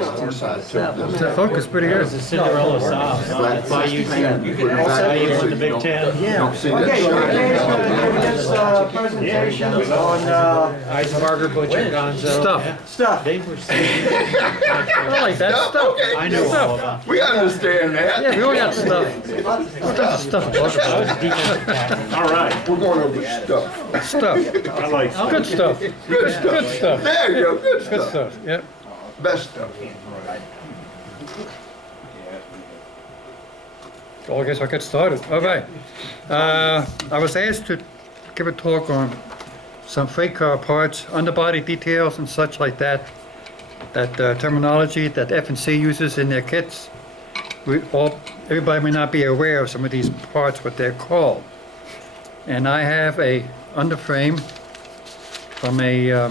The focus pretty good. It's a Cinderella song. It's by YouTube. You can also By you on the Big Ten. don't see that. Okay, this presentation on Eisenbarger, Butcher, Gonzo. Stuff. stuff. They were saying. I like that stuff. Okay. I know all about. We understand that. Yeah, we all got stuff. Stuff to talk I about. was defensive tackle. All right, We're going over stuff. Stuff. I like Good stuff. Good stuff. Good stuff. There you go, good Good stuff. stuff. Yep. Best stuff. Well, I guess I'll get started. All right. I was asked to give a talk on some freight car parts, underbody details and such like that. That terminology that F&C uses in their kits. Everybody may not be aware of some of these parts, what they're called. And I have a underframe from a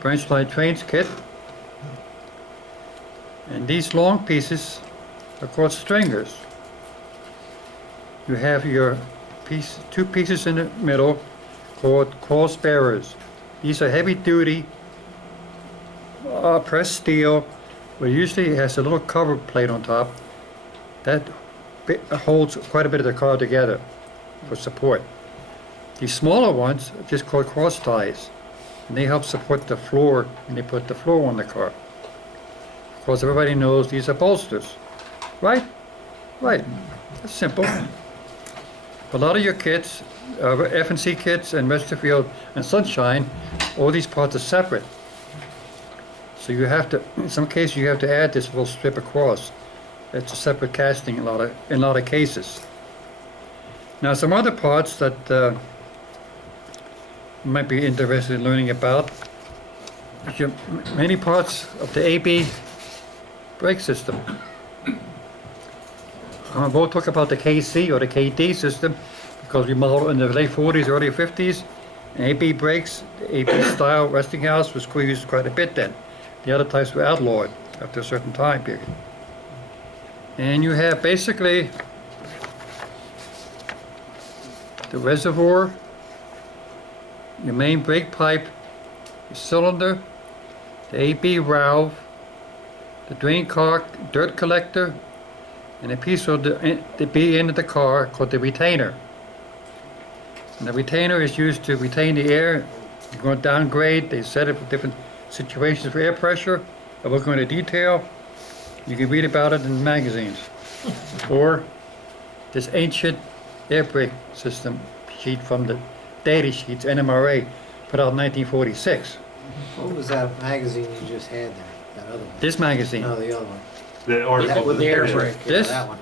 branch line trains kit. And these long pieces are called stringers. You have your two pieces in the middle called cross bearers. These are heavy duty pressed steel, but usually it has a little cover plate on top that holds quite a bit of the car together for support. These smaller ones are just called cross ties, and they help support the floor when they put the floor on the car. Of course, everybody knows these are bolsters, right? Right. It's simple. A lot of your kits, F&C kits and Westerfield and Sunshine, all these parts are separate. So you have to, in some cases, you have to add this little strip across. It's a separate casting in a lot of cases. Now, some other parts that you might be interested in learning about. Many parts of the AB brake system. We'll talk about the KC or the KD system because we modeled in the late 40s, early 50s. And AB brakes, the AB style Westinghouse was used quite a bit then. The other types were outlawed after a certain time period. And you have basically the reservoir, your main brake pipe, the cylinder, the AB valve, the drain car dirt collector, and a piece of the B end of the car called the retainer. And the retainer is used to retain the air. You're going to downgrade, they set it for different situations for air pressure. I won't go into detail. You can read about it in magazines. Or this ancient air brake system sheet from the data sheets, NMRA, put out in 1946. What was that magazine you just had there? That other one? This magazine. No, the other one. the article. With the air brake. This? Yeah,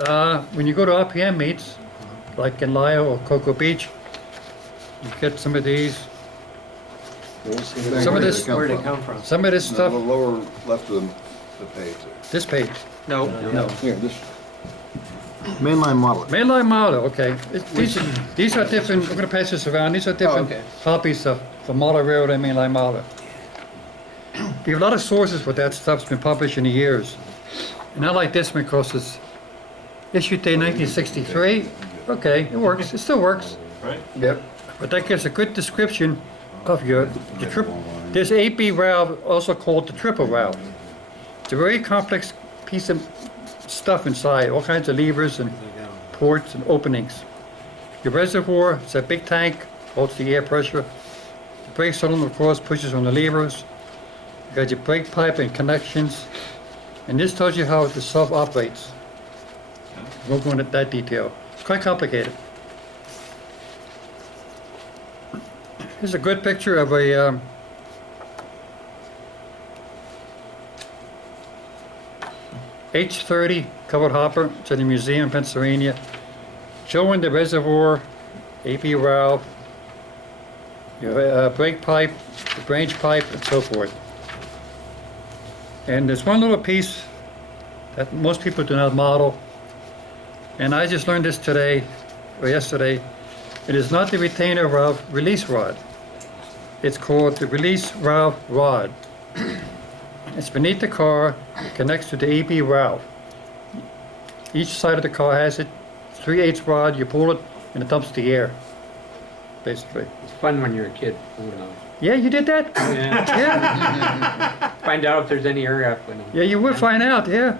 that one. When you go to RPM meets, like in Lyle or Cocoa Beach, you get some of these. Some of this, Where did it come from? some of this The stuff. lower left of the page This page. No. No. there. Here, this. Mainline model. Mainline model. Okay. These are different. We're going to pass this around. These are different okay. copies of the model railroad and mainline model. We have a lot of sources for that stuff's been published in the years, and I like this one because it's issued date 1963. Okay, it works. It still works. Right? Yep. But that gives a good description of your this AB valve, also called the triple valve. It's a very complex piece of stuff inside, all kinds of levers and ports and openings. Your reservoir is a big tank, holds the air pressure. The brake cylinder, of course, pushes on the levers. You got your brake pipe and connections. And this tells you how the sub operates. We won't go into that detail. It's quite complicated. Here's a good picture of a H30 covered hopper. It's in a museum in Pennsylvania, showing the reservoir, AP valve, your brake pipe, the branch pipe, and so forth. And there's one little piece that most people do not model, and I just learned this today or yesterday. It is not the retainer valve release rod. It's called the release valve rod. It's beneath the car, connects to the AB valve. Each side of the car has it, 3/8 rod, you pull it, and it dumps the air, basically. It's fun when you're a kid. Yeah, you did that? Yeah. Yeah. find out if there's any air opening. Yeah, you would find out, yeah,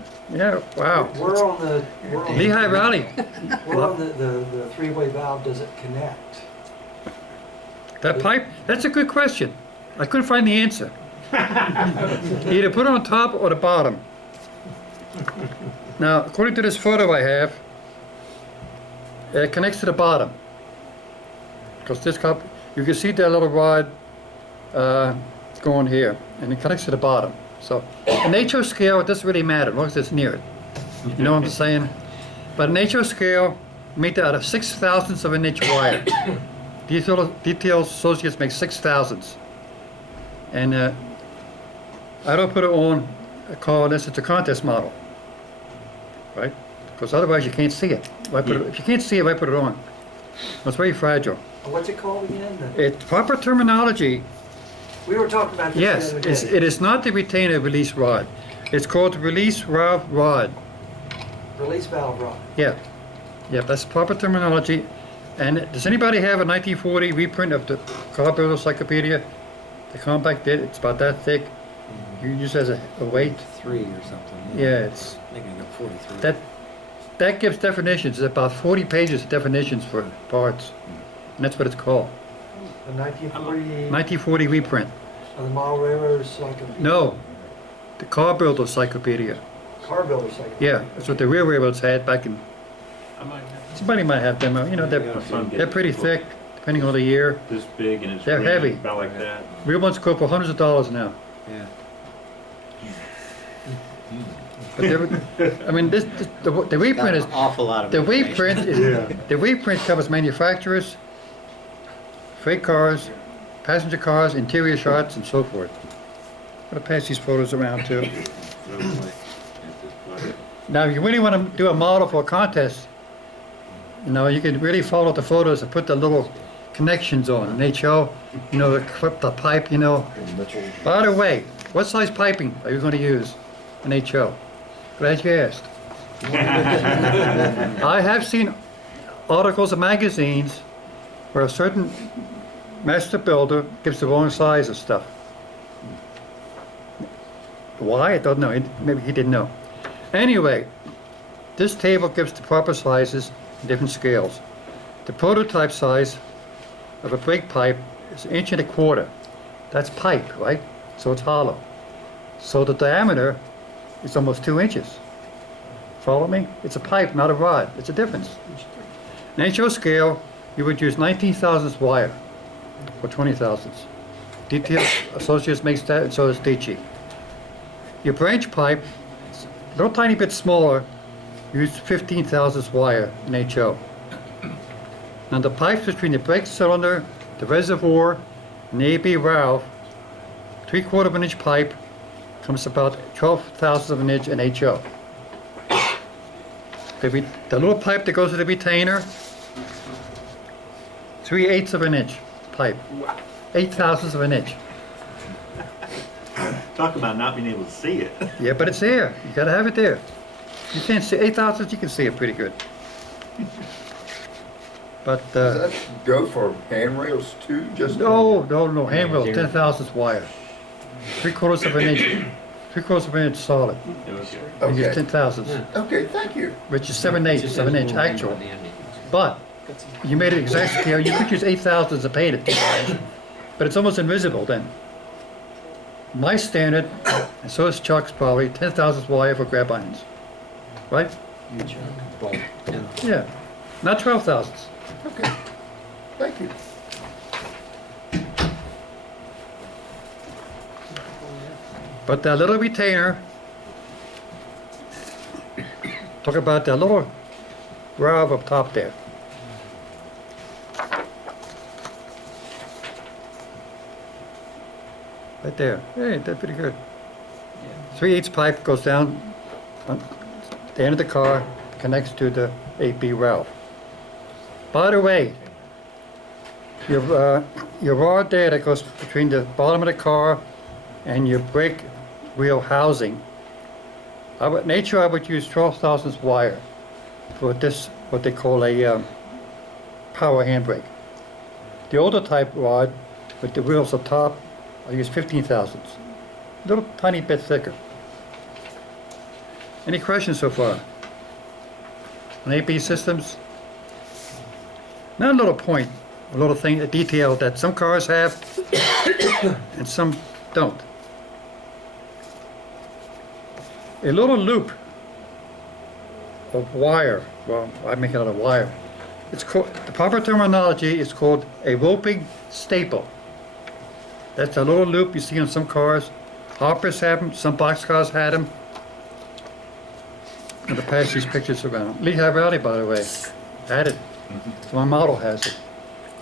wow. We're on Lehigh Valley, the three-way valve, does it connect? that pipe, that's a good question. I couldn't find the answer. Either put it on top or the bottom. Now, according to this photo I have, it connects to the bottom. Because this cup, you can see that little rod going here, and it connects to the bottom. So, an HO scale, it doesn't really matter, as long as it's near it. You know what I'm saying? But an HO scale, made out of 6/1000ths of an inch wire. Detail associates make 6/1000ths. And I don't put it on a car unless it's a contest model, right? Because otherwise you can't see it. If you can't see it, why put it on? It's very fragile. What's it called again? It's proper terminology. We were talking about this Yes, the other day. it is not the retainer release rod. It's called the release valve rod. Release valve rod. Yeah, that's proper terminology. And does anybody have a 1940 reprint of the Car Builder Encyclopedia? The compact did. It's about that thick. You use it as a weight. 3 or something. Yeah, it's I think I got 43. that gives definitions. It's about 40 pages of definitions for parts, and that's what it's called. The 1940, 1940 reprint. the model railroaders, like a No, the Car Builder Encyclopedia. car builder cycle. Yeah, that's what the real railroads had back in. Somebody might have them. You know, they're pretty thick, depending on the year. This big and it's They're green, heavy. about like that. Real ones go for hundreds of dollars now. Yeah. But I mean, the reprint Got is an awful lot of the information. reprint is the reprint covers manufacturers, freight cars, passenger cars, interior shots, and so forth. I'm gonna pass these photos around too. Now, if you really want to do a model for a contest, you know, you can really follow the photos and put the little connections on an HO, you know, the pipe, you know. By the way, what size piping are you going to use? An HO. Glad you asked. I have seen articles in magazines where a certain master builder gives the wrong size of stuff. Why? I don't know. Maybe he didn't know. Anyway, this table gives the proper sizes and different scales. The prototype size of a brake pipe is 1.25 inches. That's pipe, right? So it's hollow. So the diameter is almost 2 inches. Follow me? It's a pipe, not a rod. It's a difference. An HO scale, you would use 19/1000ths wire or 20/1000ths. Detail Associates makes that, and so does DG. Your branch pipe, a little tiny bit smaller, use 15/1000ths wire in HO. Now the pipes between the brake cylinder, the reservoir, and the AB valve, 3/4 inch pipe, comes about 12/1000ths of an inch in HO. The little pipe that goes to the retainer, 3/8 of an inch pipe, 8/1000ths of an inch. Talk about not being able to see it. Yeah, but it's there. You gotta have it there. You can't see 8/1000ths. You can see it pretty good. But Does that go for handrails too? Just no, handrail, 10/1000ths wire, 3/4 of an inch, 3/4 of an inch solid. You use Okay. 10/1000ths, Okay, thank you. which is 7/8 of an inch actual. But you made it exact scale. You could use 8/1000ths and paint it, but it's almost invisible then. My standard, and so is Chuck's probably, 10/1000ths wire for grab irons, right? Well, and Yeah, not 12/1000ths. Okay, thank you. But that little retainer, talk about that little valve up top there. Right there. Hey, that's pretty good. 3/8 pipe goes down on the end of the car, connects to the AB valve. By the way, your rod there that goes between the bottom of the car and your brake wheel housing, I would use 12/1000ths wire for this, what they call a power handbrake. The older type rod with the wheels up top, I use 15/1000ths. little tiny bit thicker. Any questions so far? On AP systems? Not a little point, a little thing, a detail that some cars have and some don't. A little loop of wire, well, I make it out of wire. It's called, the proper terminology is called a roping staple. That's a little loop you see on some cars. Hoppers have them, some boxcars had them. I'm gonna pass these pictures around. Lehigh Valley, by the way, had it. My model has it.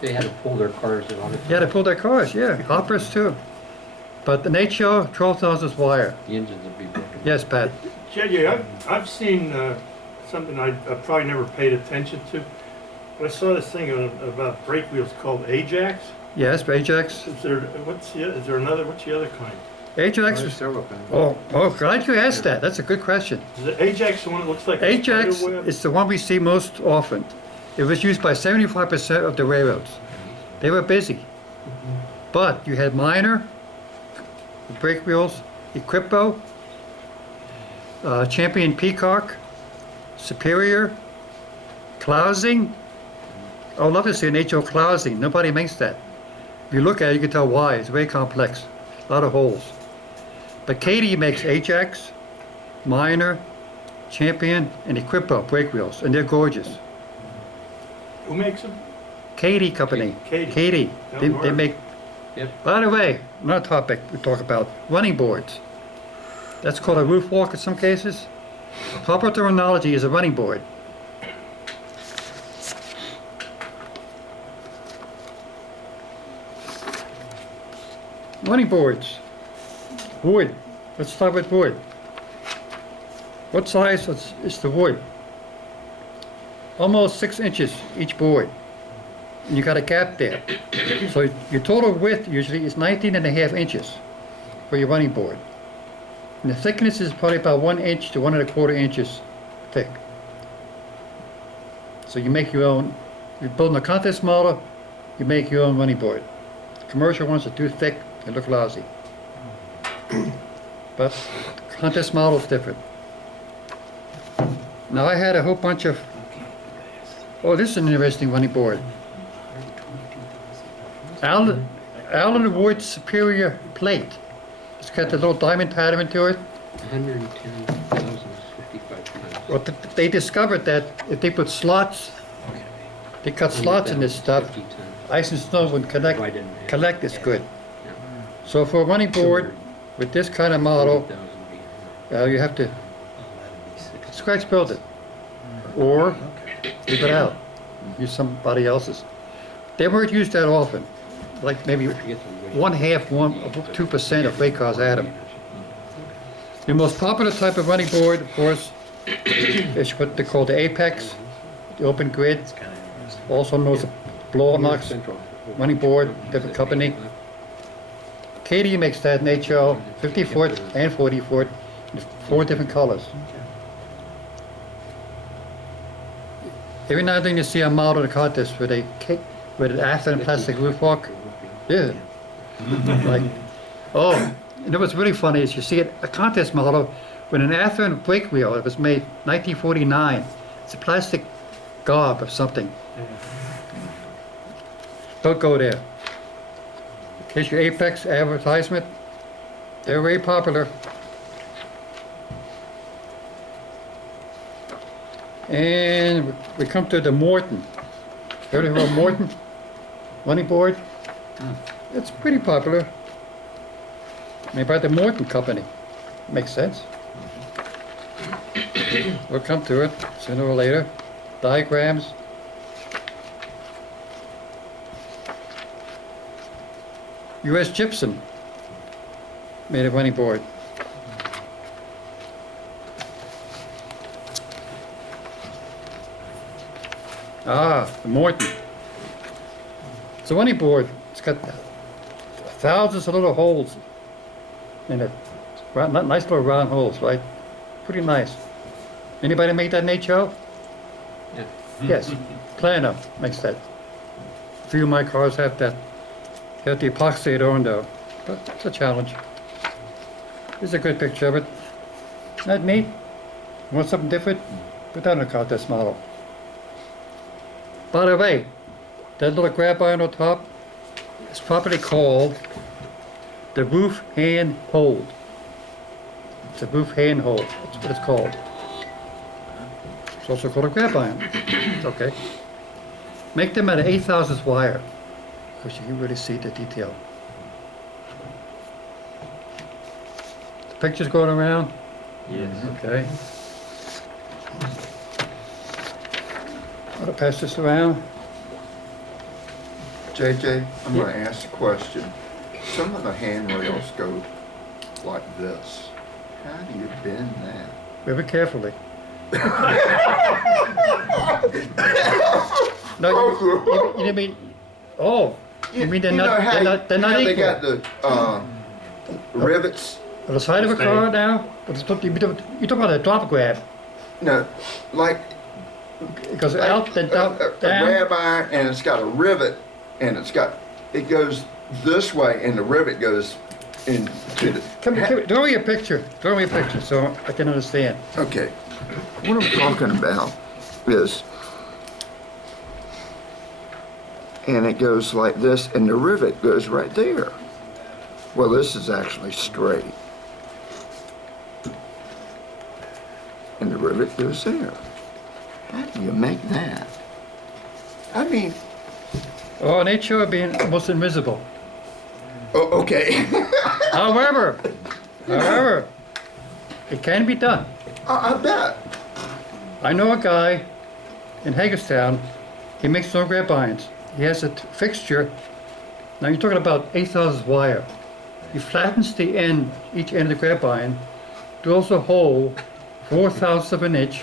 They had to pull their cars out of Yeah, they pulled their cars, yeah, hoppers too. But the HO 12,000 is wire. the engines would be broken. Yes, Pat. JJ, I've seen something I probably never paid attention to. But I saw this thing about brake wheels called Ajax. Yes, Ajax. Is there what's the other kind? Ajax. There's several kinds. Oh, glad you asked that. That's a good question. Is it Ajax the one that looks like a Ajax spider web? is the one we see most often. It was used by 75% of the railroads. They were busy. But you had minor, brake wheels, Equipo, Champion Peacock, Superior, Clousing. I would love to see an HO Clousing. Nobody makes that. If you look at it, you can tell why. It's very complex. A lot of holes. But Katie makes Ajax, Minor, Champion, and Equipo brake wheels, and they're gorgeous. Who makes them? Katie Company. Katie. Katie. Down They north. make. Yep. By the way, another topic we talk about, running boards. That's called a roof walk in some cases. Proper terminology is a running board. Running boards. Wood. Let's start with wood. What size is the wood? Almost 6 inches each board. And you got a gap there. So your total width usually is 19.5 inches for your running board. And the thickness is probably about 1 inch to 1.25 inches thick. So you make your own, you're building a contest model, you make your own running board. Commercial ones are too thick, they look lousy. But contest model is different. Now I had a whole bunch of, oh, this is an interesting running board. Allen Wood Superior Plate. It's got the little diamond pattern to it. 110,055 tons. Well, they discovered that if they put slots, they cut slots in this stuff, 50 tons. ice and snow would Divided in half. collect this good. Yeah. So for a running board with this kind of model, 200,000 you have to scratch build it, or leave it out, use somebody else's. They weren't used that often, like maybe 2% of freight cars had them. The most popular type of running board, of course, is what they call the Apex, the open grid, also known as a blow-knox running board, different company. Katie makes that in HL 50 foot and 40 foot, in 4 different colors. Every now and then you see a model in a contest with an Athen plastic roof walk. Yeah. Like, oh, and what's really funny is you see a contest model with an Athen brake wheel. It was made 1949. It's a plastic gob of something. Don't go there. Here's your Apex advertisement. They're very popular. And we come to the Morton. Heard of a Morton running board? It's pretty popular. Made by the Morton Company. Makes sense. We'll come to it sooner or later. Diagrams. U.S. Gypsum made a running board. Ah, the Morton. It's a running board. It's got thousands of little holes in it. Nice little round holes, right? Pretty nice. Anybody make that in HO? Yeah. Yes. Plano makes that. A few of my cars have that. Got the epoxy on though, but it's a challenge. Here's a good picture of it. Isn't that neat? Want something different? Put that in a contest model. By the way, that little grab iron on top is properly called the roof hand hold. It's a roof hand hold. That's what it's called. It's also called a grab iron. It's okay. Make them out of 8,000 wire, because you can really see the detail. The picture's going around? Yes. Okay. I'm gonna pass this around. JJ, I'm gonna ask a question. Some of the handrails go like this. How do you bend that? Very carefully. No, you mean, oh, you mean they're You know not, how they're not, they're not They got equal. the rivets. On the side of a car now, you're talking about a drop grab. No, like It goes like out, then down, a grab iron, and it's got a rivet, and it goes this way, and the rivet goes into the. Come, draw me a picture, so I can understand. Okay, what I'm talking about is, and it goes like this, and the rivet goes right there. Well, this is actually straight. And the rivet goes there. How do you make that? I mean, Oh, nature being almost invisible. oh, okay. However, it can be done. I bet. I know a guy in Hagerstown, he makes no grab irons. He has a fixture, now you're talking about 8,000 wire. He flattens the end, each end of the grab iron, drills a hole 4/1000 of an inch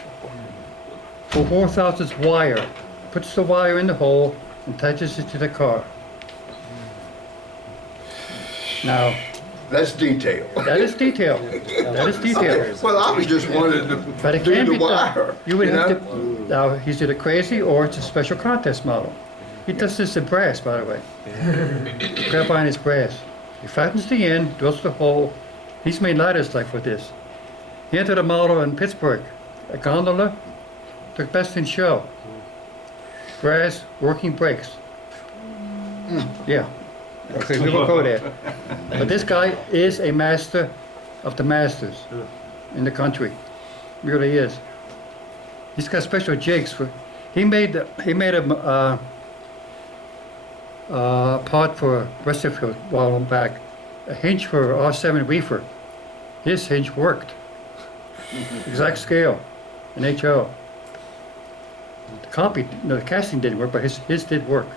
for 4/1000 wire, puts the wire in the hole and attaches it to the car. Now, That's detail. that is detail. That is detail. Well, I was just wanting But to it do can the be done. wire. You would have know? to, now, he's either crazy or it's a special contest model. He does this in brass, by the way. Grab iron is brass. He flattens the end, drills the hole. He's made ladders like for this. He entered a model in Pittsburgh, a gondola, took best in show. Brass, working brakes. Yeah, okay, we won't go there. But this guy is a master of the masters in the country. Really is. He's got special jigs for. He made a part for Westerfield a while back. A hinge for R7 reefer. His hinge worked. Exact scale, an HO. The copy, no, the casting didn't work, but his did work.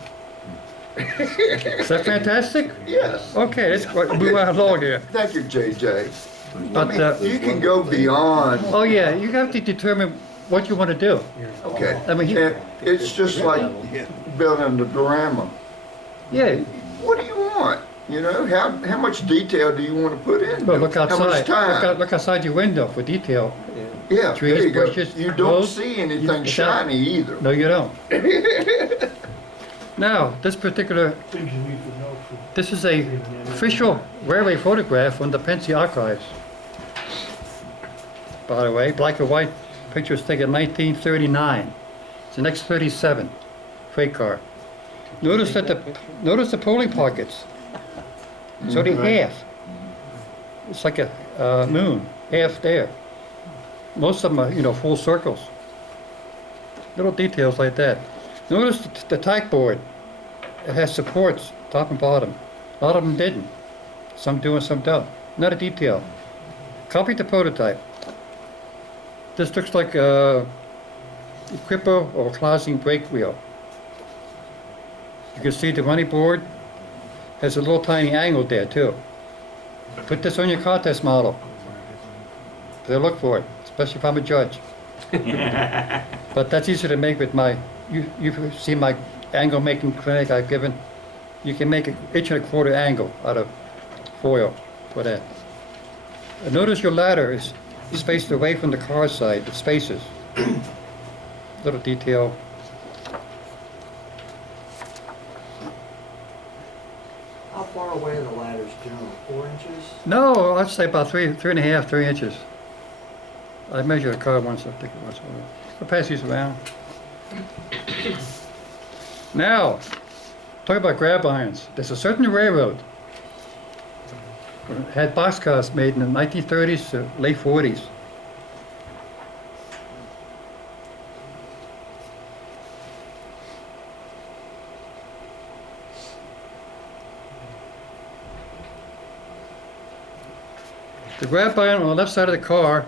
Is that fantastic? Yes. Okay, let's move on along here. Thank you, JJ. But, You can go beyond, oh yeah, you have to determine what you want to do. okay. I mean, And it's just like building the drama. Yeah, What do you want? You know, how much detail do you want to put in? but look How much outside. time? Look outside your window for detail. Yeah, trees, there you go. bushes, You don't roads. see anything You- shiny either. No, you don't. Now, this particular, Things you need to know for. this is a official railway photograph from the Pennsy archives. By the way, black and white picture was taken in 1939. It's the next 37 freight car. Notice the polling pockets. It's only half. It's like a moon, half there. Most of them are, full circles. Little details like that. Notice the tack board. It has supports, top and bottom. A lot of them didn't. Some do and some don't. Not a detail. Copy the prototype. This looks like a Equipo or Clausing brake wheel. You can see the running board has a little tiny angle there too. Put this on your contest model. They'll look for it, especially if I'm a judge. But that's easy to make with you've seen my angle making clinic I've given. You can make an 1.25" angle out of foil for that. And notice your ladder is spaced away from the car side, the spaces. Little detail. How far away are the ladders generally? 4 inches? No, I'd say about 3.5, 3 inches. I measured a car once, I think it was. I'll pass these around. Now, talk about grab irons. There's a certain railroad had boxcars made in the 1930s to late 40s. The grab iron on the left side of the car,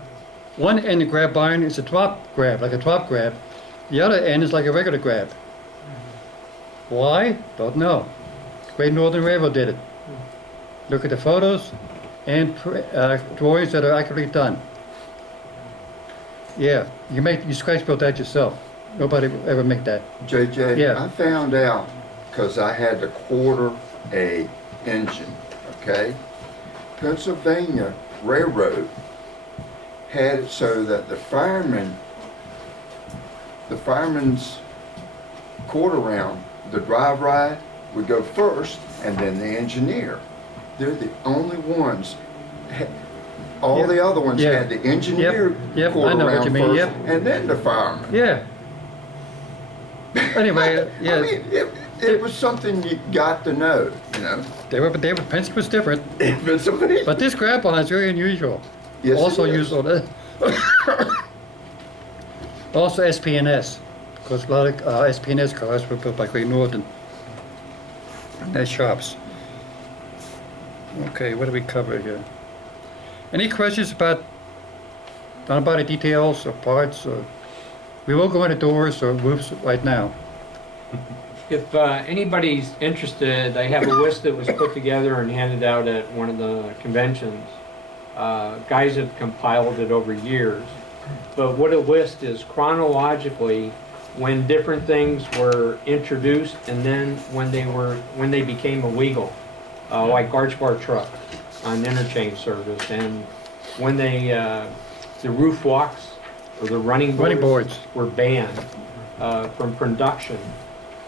one end of the grab iron is a drop grab, like a drop grab. The other end is like a regular grab. Why? Don't know. Great Northern Railroad did it. Look at the photos and drawings that are accurately done. Yeah, you scratch built that yourself. Nobody will ever make that. JJ, Yeah. I found out, because I had to quarter a engine, okay? Pennsylvania Railroad had it so that the fireman's quarter round, the drive ride would go first, and then the engineer. They're the only ones. All Yeah. the other ones Yeah. had the engineer Yep, I quarter know what round you mean, first, yep. and then the fireman. Yeah. Anyway, yeah, I mean, it was something you got to know, you know. Penske was different, Pennsylvania. but this grab iron is very unusual. Yes, it Also is. used on the also SP&S, because a lot of SP&S cars were built by Great Northern. And their shops. Okay, what do we cover here? Any questions about non-body details or parts? Or we will go into doors or roofs right now. If anybody's interested, I have a list that was put together and handed out at one of the conventions. Guys have compiled it over years. But what a list is chronologically when different things were introduced and then when they became illegal, like arch bar truck on interchange service, and when the roof walks or the running boards were banned from production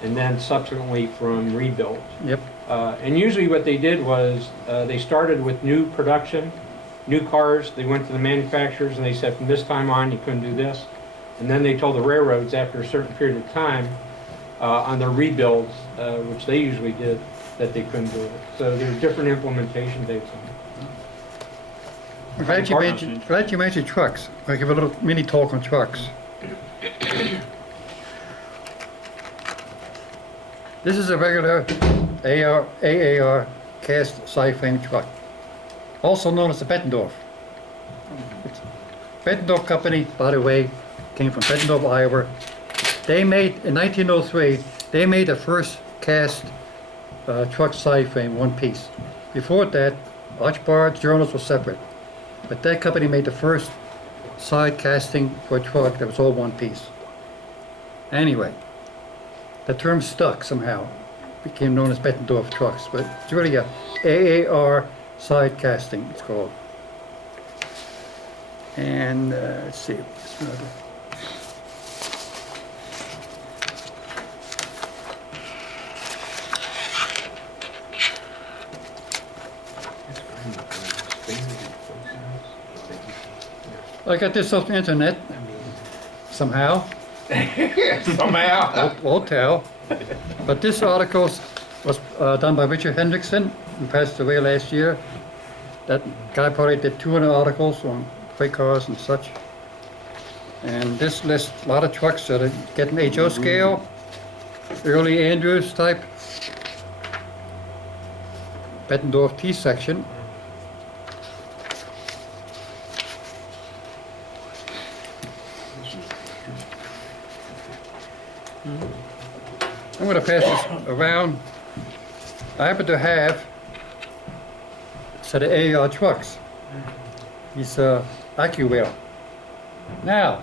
and then subsequently from rebuild. Yep. And usually what they did was they started with new production, new cars. They went to the manufacturers and they said from this time on you couldn't do this. And then they told the railroads after a certain period of time on their rebuilds, which they usually did, that they couldn't do it. So there's different implementation dates on it. Glad you mentioned trucks. I'll give a little mini talk on trucks. This is a regular AAR cast side frame truck, also known as the Bettendorf. Bettendorf Company, by the way, came from Bettendorf, Iowa. They made, in 1903, they made the first cast truck side frame one piece. Before that, arch bars, journals were separate. But that company made the first side casting for a truck that was all one piece. Anyway, the term stuck somehow. Became known as Bettendorf trucks, but it's really a AAR side casting, it's called. And let's see. It's another. I got this off the internet somehow. Somehow. Won't tell. But this article was done by Richard Hendrickson, who passed away last year. That guy probably did 200 articles on freight cars and such. And this lists a lot of trucks that are getting HO scale, early Andrews type, Bettendorf T section. I'm going to pass this around. I happen to have a set of AAR trucks. These AccuWheel. Now,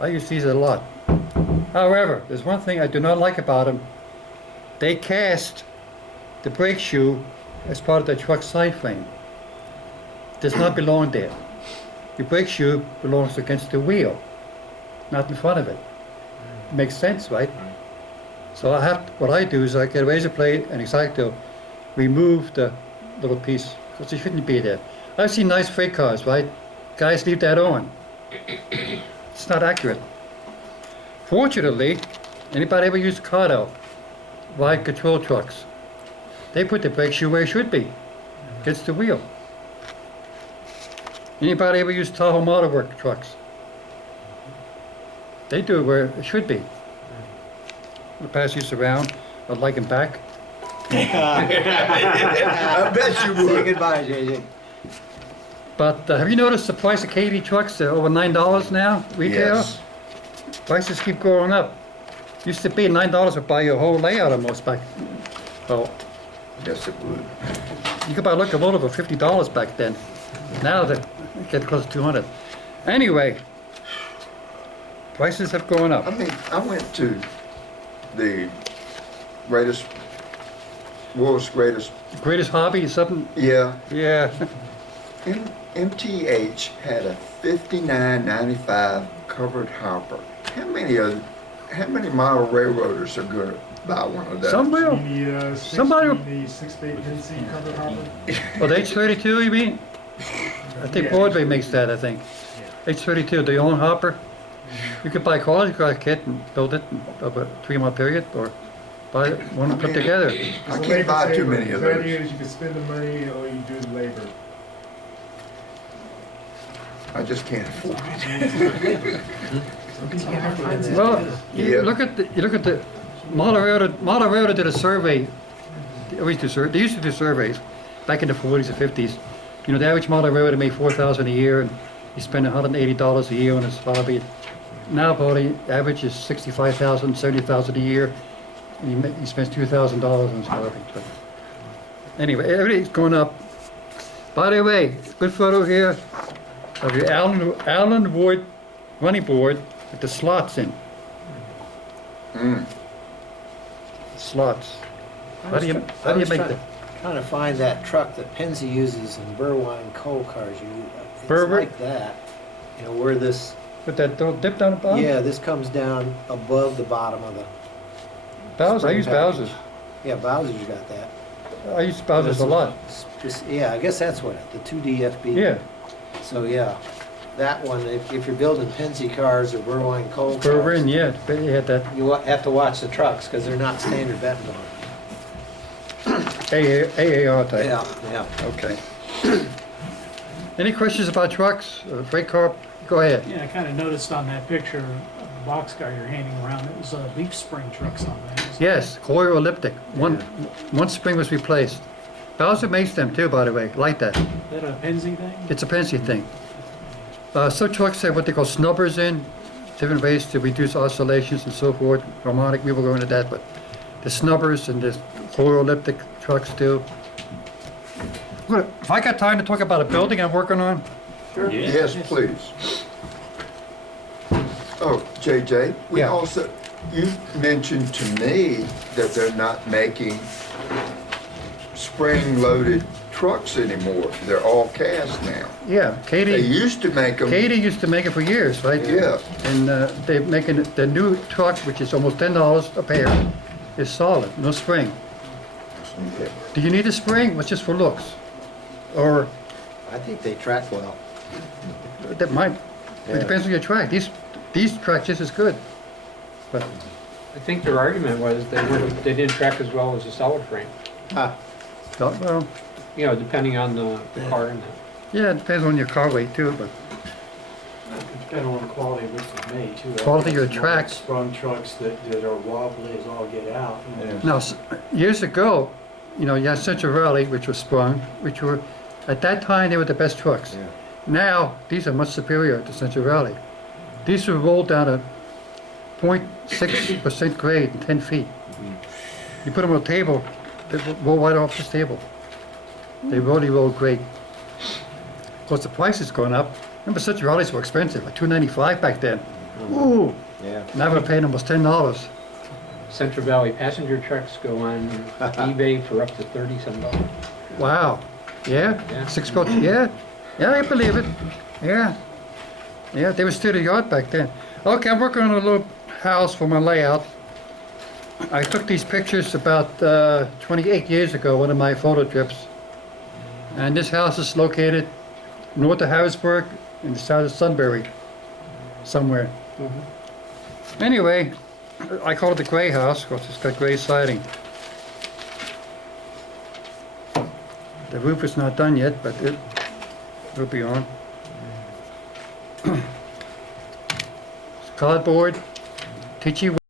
I use these a lot. However, there's one thing I do not like about them. They cast the brake shoe as part of the truck side frame. It does not belong there. The brake shoe belongs against the wheel, not in front of it. Makes sense, right? So what I do is I get a razor blade and exacto remove the little piece because they shouldn't be there. I've seen nice freight cars, right? Guys leave that on. It's not accurate. Fortunately, anybody ever used Cardo, ride control trucks? They put the brake shoe where it should be, against the wheel. Anybody ever use Tahoe Motor Work trucks? They do it where it should be. I'll pass these around, I'd like them back. I bet you Say would. goodbye, JJ. But have you noticed the price of KD trucks? They're over $9 now, retail? Yes. Prices keep going up. Used to be $9 would buy you a whole layout almost back. Well, Yes, it would. you could buy a locomotive for $50 back then. Now they get close to 200. Anyway, prices have gone up. I mean, I went to the world's greatest, Greatest hobby is something, yeah, yeah. MTH had a 59.95 covered hopper. How many model railroaders are gonna buy one of those? Some will. Somebody will- The 6-8 NC covered hopper. Oh, the H32 you mean? I think Broadway makes that, I think. H32, the own hopper. You could buy a quality car kit and build it in over a 3-month period, or buy one put together. I can't buy too many of The those. idea is you can spend the money or you do the labor. I just can't afford it. Well, Yeah. you look at the Model Railroad did a survey. They used to do surveys back in the 40s and 50s. You know, the average model railroad made $4,000 a year, and he spent $180 a year on his hobby. Now, probably average is $65,000, $70,000 a year, and he spends $2,000 on his hobby. But anyway, everything's going up. By the way, good photo here of your Allen wood running board with the slots in. Mm. Slots. How do you make that? Trying to find that truck that Penzi uses in Burwine coal cars. It's Burwine? like that. You know, where this, With that little dip down the bottom? yeah, this comes down above the bottom of the, Bowser, I spring use package. Bowser's. Yeah, Bowser's got that. I use Bowser's a lot. Yeah, I guess that's what, the 2DFB. Yeah, So, yeah, that one, if you're building Penzi cars or Burwine coal cars. Berwin, yeah, but he had that Have to watch the trucks, because they're not standard Benton. AAR type. Yeah, yeah. Okay. Any questions about trucks, freight car? Go ahead. Yeah, I kind of noticed on that picture of the boxcar you're handing around, it was leaf spring trucks on that. Yes, coil elliptic. One spring was replaced. Bowser makes them too, by the way, like that. Is that a Penzi thing? It's a fancy thing. Some trucks have what they call snubbers in, different ways to reduce oscillations and so forth. Harmonic, we will go into that, but the snubbers and the coil elliptic trucks too. Look, if I got time to talk about a building I'm working on, Yes, please. Oh, JJ, Yeah. you mentioned to me that they're not making spring-loaded trucks anymore. They're all cast now. yeah, They Katie used to make them. used to make it for years, right? Yeah. And they're making the new truck, which is almost $10 a pair, is solid, no spring. Do you need a spring? It's just for looks. Or I think they track well. that might, it Yeah. depends on your track. These track just as good. But I think their argument was they didn't track as well as a solid frame, Ah, well, you know, depending on the car and that. yeah, it depends on your car weight too, but Depending on the quality of what's made too. Quality of your Some track. Sprung trucks that are wobbly as all get out. now, years ago, you know, you had Central Valley, which was sprung, which were, at that time, they were the best trucks. Yeah. Now, these are much superior to Central Valley. These were rolled down a 0.6% grade in 10 feet. You put them on a table, they roll right off this table. They really roll great. Of course, the price has gone up. Remember, Central Valleys were expensive, like $2.95 back then. Ooh, yeah. now we're paying almost $10. Central Valley passenger trucks go on eBay for up to $30-some. Wow. Yeah? Yeah. 6 yeah? Yeah, I believe it. Yeah. Yeah, they were state of the art back then. Okay, I'm working on a little house for my layout. I took these pictures about 28 years ago, one of my photo trips. And this house is located north of Harrisburg and south of Sunbury, somewhere. Anyway, I call it the gray house because it's got gray siding. The roof is not done yet, but it will be on. It's cardboard, Pt1